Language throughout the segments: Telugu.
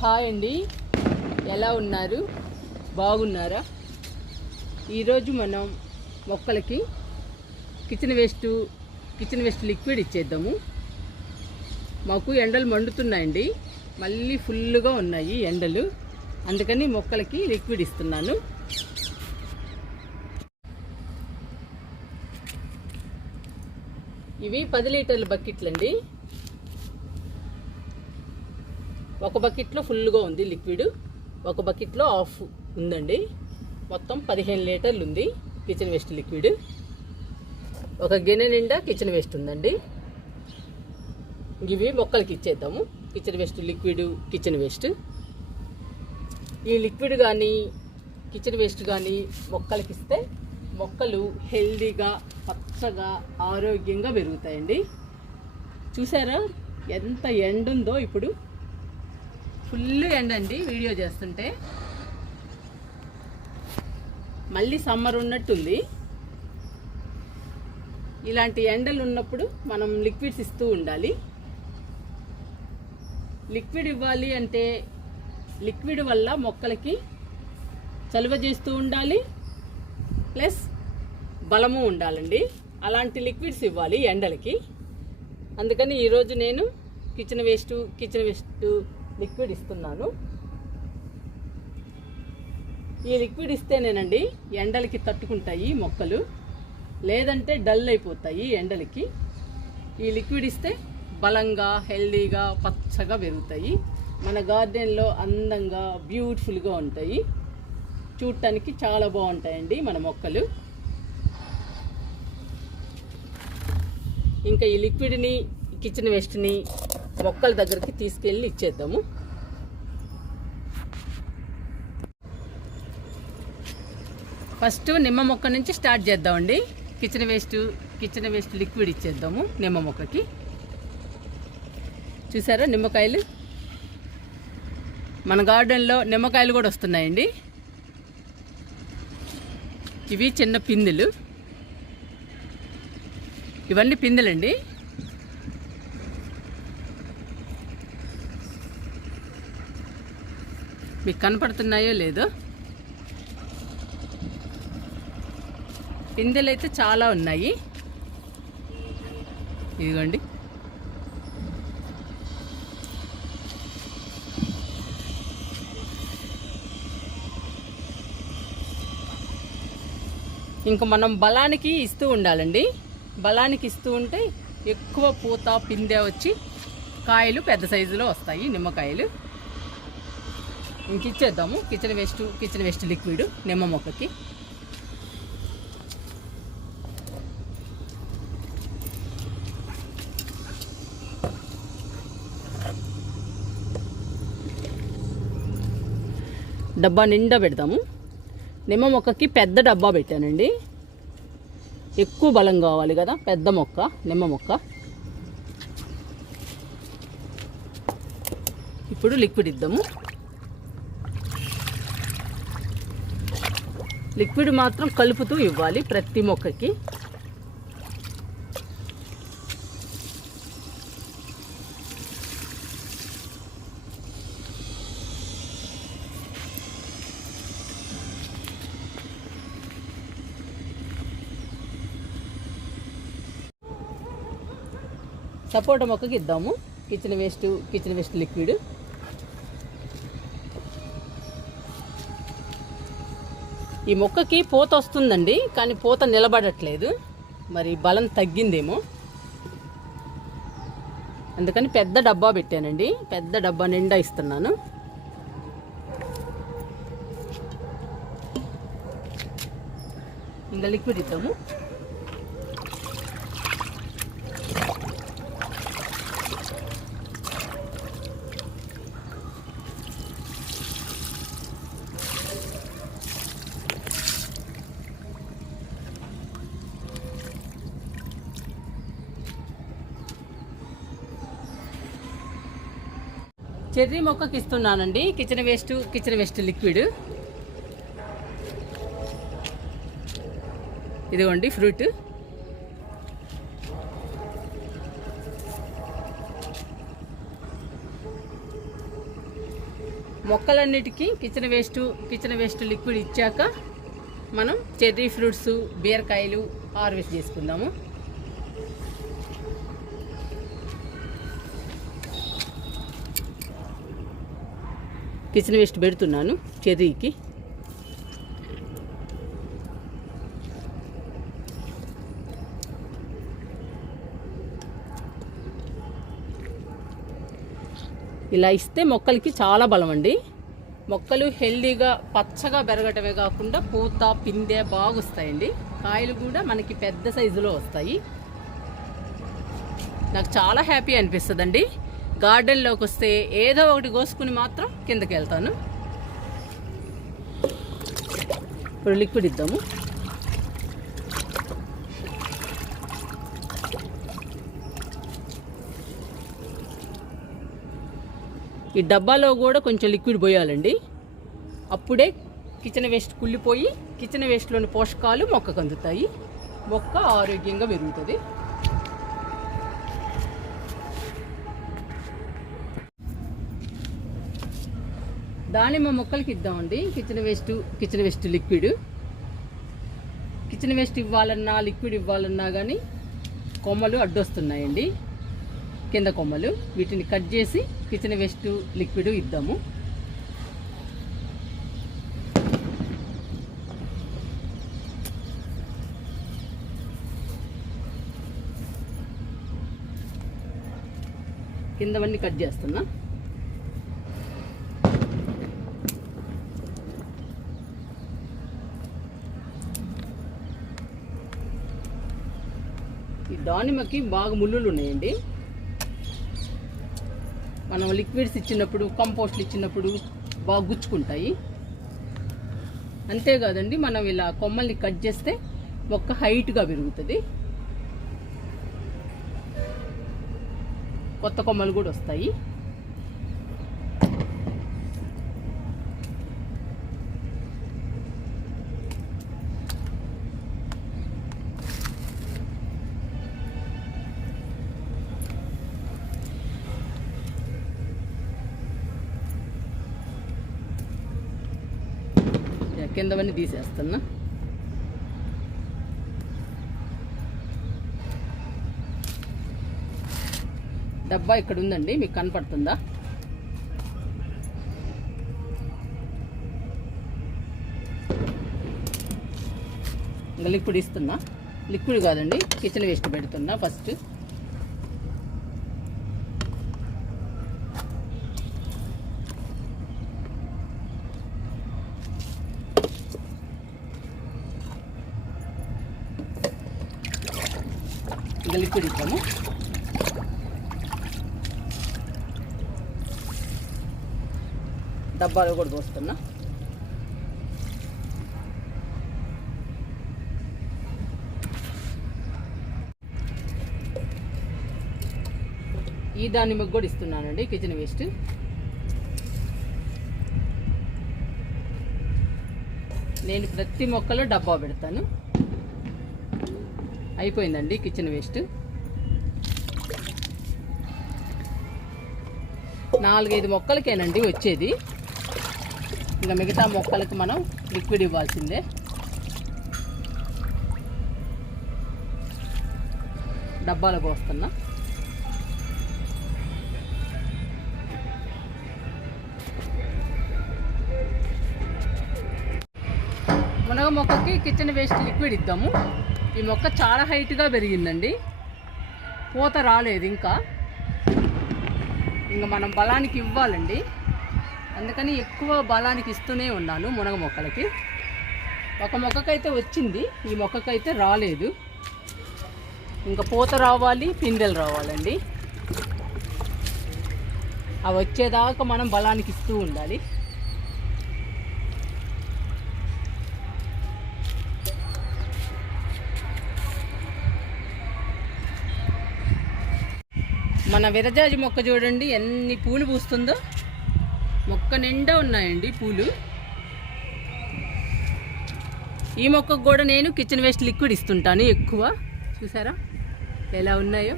హాయ్ అండి, ఎలా ఉన్నారు? బాగున్నారా? ఈరోజు మనం మొక్కలకి కిచెన్ వేస్ట్ లిక్విడ్ ఇచ్చేద్దాము. మాకు ఎండలు మండుతున్నాయండి, మళ్ళీ ఫుల్గా ఉన్నాయి ఎండలు, అందుకని మొక్కలకి లిక్విడ్ ఇస్తున్నాను. ఇవి 10 లీటర్ల బకెట్లు అండి. ఒక బకెట్లో ఫుల్గా ఉంది లిక్విడ్, ఒక బకెట్లో హాఫ్ ఉందండి. మొత్తం 15 లీటర్లు ఉంది కిచెన్ వేస్ట్ లిక్విడ్. ఒక గిన్నె నిండా కిచెన్ వేస్ట్ ఉందండి. ఇవి మొక్కలకి ఇచ్చేద్దాము. Kitchen waste liquid, kitchen waste. ఈ లిక్విడ్ కానీ కిచెన్ వేస్ట్ కానీ మొక్కలకి ఇస్తే మొక్కలు హెల్దీగా, పచ్చగా, ఆరోగ్యంగా పెరుగుతాయండి. చూసారా ఎంత ఎండ ఉందో? ఇప్పుడు ఫుల్ ఎండ అండి. వీడియో చేస్తుంటే మళ్ళీ సమ్మర్ ఉన్నట్టుంది. ఇలాంటి ఎండలు ఉన్నప్పుడు మనం లిక్విడ్స్ ఇస్తూ ఉండాలి. లిక్విడ్ ఇవ్వాలి అంటే లిక్విడ్ వల్ల మొక్కలకి చలువ చేస్తూ ఉండాలి, ప్లస్ బలము ఉండాలండి. అలాంటి లిక్విడ్స్ ఇవ్వాలి ఎండలకి. అందుకని ఈరోజు నేను కిచెన్ వేస్ట్ లిక్విడ్ ఇస్తున్నాను. ఈ లిక్విడ్ ఇస్తేనేనండి ఎండలకి తట్టుకుంటాయి మొక్కలు, లేదంటే డల్ అయిపోతాయి ఎండలకి. ఈ లిక్విడ్ ఇస్తే బలంగా, హెల్దీగా, పచ్చగా పెరుగుతాయి. మన గార్డెన్లో అందంగా, బ్యూటిఫుల్గా ఉంటాయి. చూడటానికి చాలా బాగుంటాయండి మన మొక్కలు. ఇంకా ఈ లిక్విడ్ని, కిచెన్ వేస్ట్ని మొక్కల దగ్గరికి తీసుకెళ్ళి ఇచ్చేద్దాము. ఫస్ట్ నిమ్మ మొక్క నుంచి స్టార్ట్ చేద్దామండి. కిచెన్ వేస్ట్ లిక్విడ్ ఇచ్చేద్దాము నిమ్మ మొక్కకి. చూసారా నిమ్మకాయలు? మన గార్డెన్లో నిమ్మకాయలు కూడా వస్తున్నాయండి. ఇవి చిన్న పిందెలు, ఇవన్నీ పిందెలండి. మీకు కనపడుతున్నాయో లేదో? పిందెలు అయితే చాలా ఉన్నాయి. ఇదిగోండి. ఇంకా మనం బలానికి ఇస్తూ ఉండాలండి. బలానికి ఇస్తూ ఉంటే ఎక్కువ పూత, పిందె వచ్చి కాయలు పెద్ద సైజులో వస్తాయి నిమ్మకాయలు. ఇంక ఇచ్చేద్దాము కిచెన్ వేస్ట్ లిక్విడ్ నిమ్మ మొక్కకి. డబ్బా నిండా పెడతాము. నిమ్మ మొక్కకి పెద్ద డబ్బా పెట్టానండి. ఎక్కువ బలం కావాలి కదా, పెద్ద మొక్క నిమ్మ మొక్క. ఇప్పుడు లిక్విడ్ ఇద్దాము. లిక్విడ్ మాత్రం కలుపుతూ ఇవ్వాలి ప్రతి మొక్కకి. సపోటా మొక్కకి ఇద్దాము కిచెన్ వేస్ట్ లిక్విడ్. ఈ మొక్కకి పూత వస్తుందండి, కానీ పూత నిలబడట్లేదు. మరి బలం తగ్గిందేమో, అందుకని పెద్ద డబ్బా పెట్టానండి. పెద్ద డబ్బా నిండా ఇస్తున్నాను. ఇంకా లిక్విడ్ ఇద్దాము. చెర్రీ మొక్కకి ఇస్తున్నానండి కిచెన్ వేస్ట్ లిక్విడ్. ఇదిగోండి ఫ్రూట్. మొక్కలన్నిటికీ కిచెన్ వేస్ట్ లిక్విడ్ ఇచ్చాక మనం చెర్రీ ఫ్రూట్స్, బీరకాయలు హార్వెస్ట్ చేసుకుందాము. కిచెన్ వేస్ట్ పెడుతున్నాను చెర్రీకి. ఇలా ఇస్తే మొక్కలకి చాలా బలం అండి. మొక్కలు హెల్దీగా పచ్చగా పెరగటమే కాకుండా పూత, పిందె బాగా వస్తాయండి. కాయలు కూడా మనకి పెద్ద సైజులో వస్తాయి. నాకు చాలా హ్యాపీ అనిపిస్తుందండి. గార్డెన్లోకి వస్తే ఏదో ఒకటి కోసుకుని మాత్రం కిందకి వెళ్తాను. ఇప్పుడు లిక్విడ్ ఇద్దాము. ఈ డబ్బాలో కూడా కొంచెం లిక్విడ్ పోయాలండి. అప్పుడే కిచెన్ వేస్ట్ కుళ్ళిపోయి కిచెన్ వేస్ట్లోని పోషకాలు మొక్కకు అందుతాయి. మొక్క ఆరోగ్యంగా పెరుగుతుంది. దానిమ్మ మొక్కలకి ఇద్దామండి kitchen waste liquid. Kitchen waste ఇవ్వాలన్నా లిక్విడ్ ఇవ్వాలన్నా కానీ కొమ్మలు అడ్డొస్తున్నాయండి, కింద కొమ్మలు. వీటిని కట్ చేసి కిచెన్ వేస్ట్ లిక్విడ్ ఇద్దాము. కిందవన్నీ కట్ చేస్తున్నా. ఈ దానిమ్మకి బాగా ముళ్ళులు ఉన్నాయండి. మనం లిక్విడ్స్ ఇచ్చినప్పుడు, కంపోస్ట్లు ఇచ్చినప్పుడు బాగా గుచ్చుకుంటాయి. అంతేకాదండి, మనం ఇలా కొమ్మల్ని కట్ చేస్తే మొక్క హైట్గా పెరుగుతుంది. కొత్త కొమ్మలు కూడా వస్తాయి. కిందవన్నీ తీసేస్తున్నా. డబ్బా ఇక్కడ ఉందండి, మీకు కనపడుతుందా? ఇంకా లిక్విడ్ ఇస్తున్నా. లిక్విడ్ కాదండి, కిచెన్ వేస్ట్ పెడుతున్నా ఫస్ట్. ఇంకా లిక్విడ్ ఇద్దాము. డబ్బాలో కూడా పోస్తున్నా. ఈ దానిమ్మకు కూడా ఇస్తున్నానండి కిచెన్ వేస్ట్. నేను ప్రతి మొక్కలో డబ్బా పెడతాను. అయిపోయిందండి కిచెన్ వేస్ట్. 4-5 మొక్కలకేనండి వచ్చేది. ఇంకా మిగతా మొక్కలకు మనం లిక్విడ్ ఇవ్వాల్సిందే. డబ్బాలో పోస్తున్నా. మునగ మొక్కకి కిచెన్ వేస్ట్ లిక్విడ్ ఇద్దాము. ఈ మొక్క చాలా హైట్గా పెరిగిందండి, పూత రాలేదు ఇంకా మనం బలానికి ఇవ్వాలండి. అందుకని ఎక్కువ బలానికి ఇస్తూనే ఉన్నాను మునగ మొక్కలకి. ఒక మొక్కకైతే వచ్చింది, ఈ మొక్కకైతే రాలేదు. ఇంకా పూత రావాలి, పిందెలు రావాలండి. అవి వచ్చేదాకా మనం బలానికి ఇస్తూ ఉండాలి. మన విరజాజి మొక్క చూడండి ఎన్ని పూలు పూస్తుందో. మొక్క నిండా ఉన్నాయండి పూలు. ఈ మొక్కకు కూడా నేను కిచెన్ వేస్ట్ లిక్విడ్ ఇస్తుంటాను ఎక్కువ. చూసారా ఎలా ఉన్నాయో.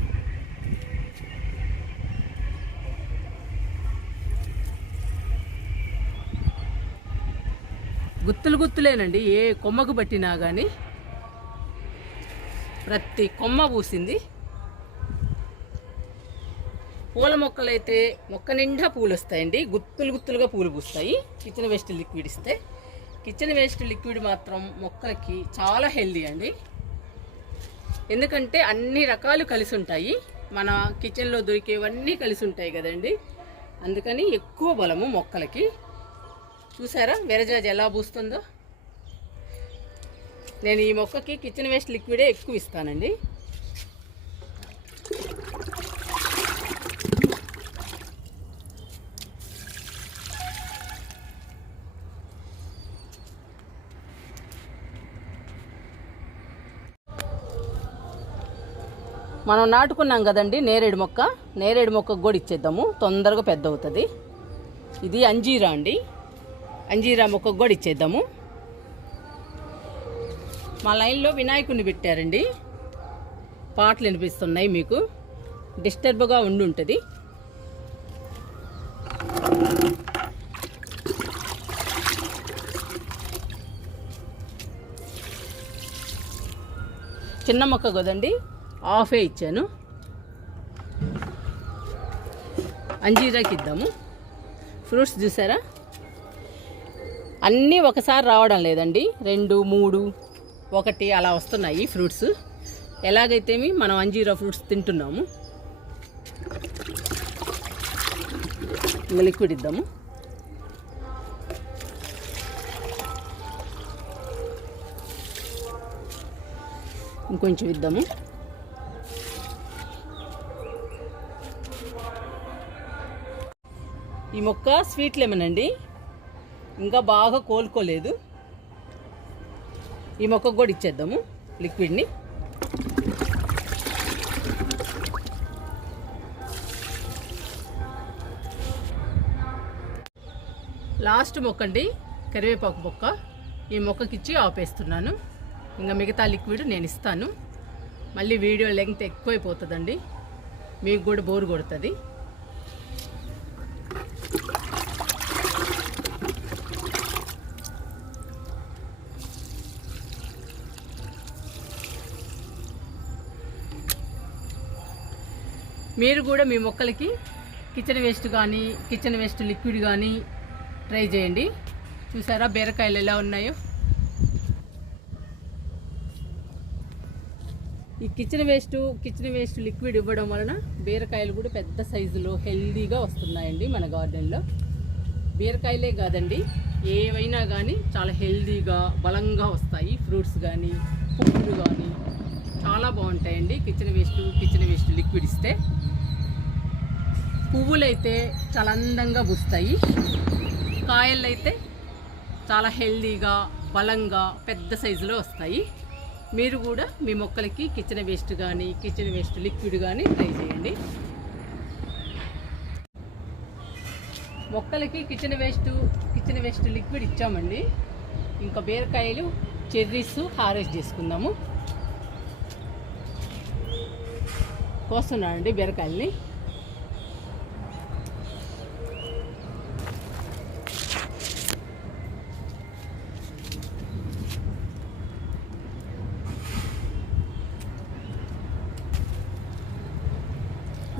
గుత్తులు గుత్తులేనండి, ఏ కొమ్మకు పట్టినా కానీ ప్రతి కొమ్మ పూసింది. పూల మొక్కలైతే మొక్క నిండా పూలు వస్తాయండి, గుత్తులు గుత్తులుగా పూలు పూస్తాయి కిచెన్ వేస్ట్ లిక్విడ్ ఇస్తే. కిచెన్ వేస్ట్ లిక్విడ్ మాత్రం మొక్కలకి చాలా హెల్దీ అండి. ఎందుకంటే అన్ని రకాలు కలిసి ఉంటాయి, మన కిచెన్లో దొరికేవన్నీ కలిసి ఉంటాయి కదండి. అందుకని ఎక్కువ బలము మొక్కలకి. చూసారా విరజాజి ఎలా పూస్తుందో. నేను ఈ మొక్కకి కిచెన్ వేస్ట్ లిక్విడే ఎక్కువ ఇస్తానండి. మనం నాటుకున్నాం కదండి నేరేడు మొక్క, నేరేడు మొక్కకు కూడా ఇచ్చేద్దాము, తొందరగా పెద్ద అవుతుంది. ఇది అంజీరా అండి, అంజీరా మొక్కకు కూడా ఇచ్చేద్దాము. మా లైన్లో వినాయకుడిని పెట్టారండి, పాటలు వినిపిస్తున్నాయి, మీకు డిస్టర్బ్గా ఉండి ఉంటుంది. చిన్న మొక్క కదండి, హాఫే ఇచ్చాను. అంజీరాకి ఇద్దాము. ఫ్రూట్స్ చూసారా, అన్నీ ఒకసారి రావడం లేదండి, 2, 3, 1 అలా వస్తున్నాయి ఫ్రూట్స్. ఎలాగైతే మనం అంజీరా ఫ్రూట్స్ తింటున్నాము. ఇంకా లిక్విడ్ ఇద్దాము. ఇంకొంచెం ఇద్దాము. ఈ మొక్క స్వీట్ లెమన్ అండి, ఇంకా బాగా కోలుకోలేదు. ఈ మొక్కకు కూడా ఇచ్చేద్దాము లిక్విడ్ని. లాస్ట్ మొక్క అండి, కరివేపాకు మొక్క. ఈ మొక్కకి ఇచ్చి ఆపేస్తున్నాను. ఇంకా మిగతా లిక్విడ్ నేను ఇస్తాను. మళ్ళీ వీడియో లెంగ్త్ ఎక్కువైపోతుందండి, మీకు కూడా బోర్ కొడుతుంది. మీరు కూడా మీ మొక్కలకి కిచెన్ వేస్ట్ కానీ కిచెన్ వేస్ట్ లిక్విడ్ కానీ ట్రై చేయండి. చూసారా బీరకాయలు ఎలా ఉన్నాయో. ఈ కిచెన్ వేస్ట్ లిక్విడ్ ఇవ్వడం వలన బీరకాయలు కూడా పెద్ద సైజులో హెల్దీగా వస్తున్నాయండి మన గార్డెన్లో. బీరకాయలే కాదండి, ఏవైనా కానీ చాలా హెల్దీగా బలంగా వస్తాయి. ఫ్రూట్స్ కానీ పువ్వులు కానీ చాలా బాగుంటాయండి కిచెన్ వేస్ట్ లిక్విడ్ ఇస్తే. పువ్వులైతే చాలా అందంగా పూస్తాయి, కాయలు అయితే చాలా హెల్దీగా బలంగా పెద్ద సైజులో వస్తాయి. మీరు కూడా మీ మొక్కలకి కిచెన్ వేస్ట్ లిక్విడ్ కానీ ట్రై చేయండి. మొక్కలకి కిచెన్ వేస్ట్ లిక్విడ్ ఇచ్చామండి. ఇంకా బీరకాయలు చెర్రీస్ హార్వెస్ట్ చేసుకుందాము. కోస్తున్నానండి బీరకాయల్ని.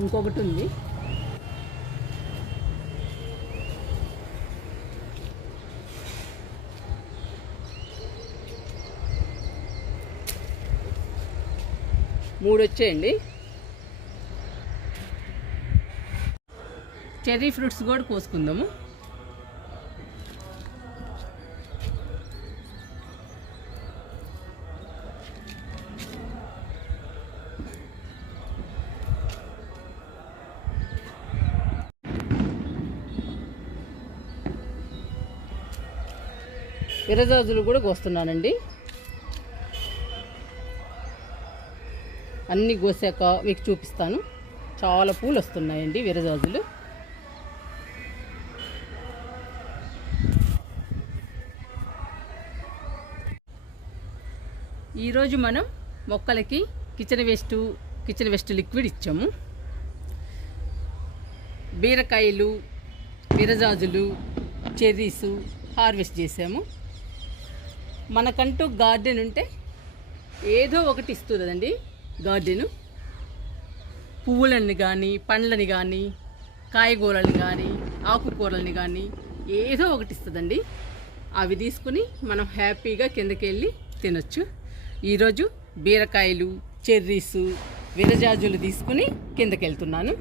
ఇంకొకటి ఉంది, మూడు వచ్చేయండి. చెర్రీ ఫ్రూట్స్ కూడా కోసుకుందాము. విరజాజులు కూడా కోస్తున్నానండి. అన్నీ కోసాక మీకు చూపిస్తాను. చాలా పూలు వస్తున్నాయండి విరజాజులు. ఈరోజు మనం మొక్కలకి కిచెన్ వేస్ట్ లిక్విడ్ ఇచ్చాము. బీరకాయలు, విరజాజులు, చెర్రీసు హార్వెస్ట్ చేసాము. మనకంటూ గార్డెన్ ఉంటే ఏదో ఒకటి ఇస్తుందండి గార్డెను. పువ్వులని కానీ, పండ్లని కానీ, కాయగూరలని కానీ, ఆకుకూరలని కానీ ఏదో ఒకటి ఇస్తుందండి. అవి తీసుకుని మనం హ్యాపీగా కిందకి వెళ్ళి తినొచ్చు. ఈరోజు బీరకాయలు, చెర్రీసు, విరజాజులు తీసుకుని కిందకి వెళ్తున్నాను.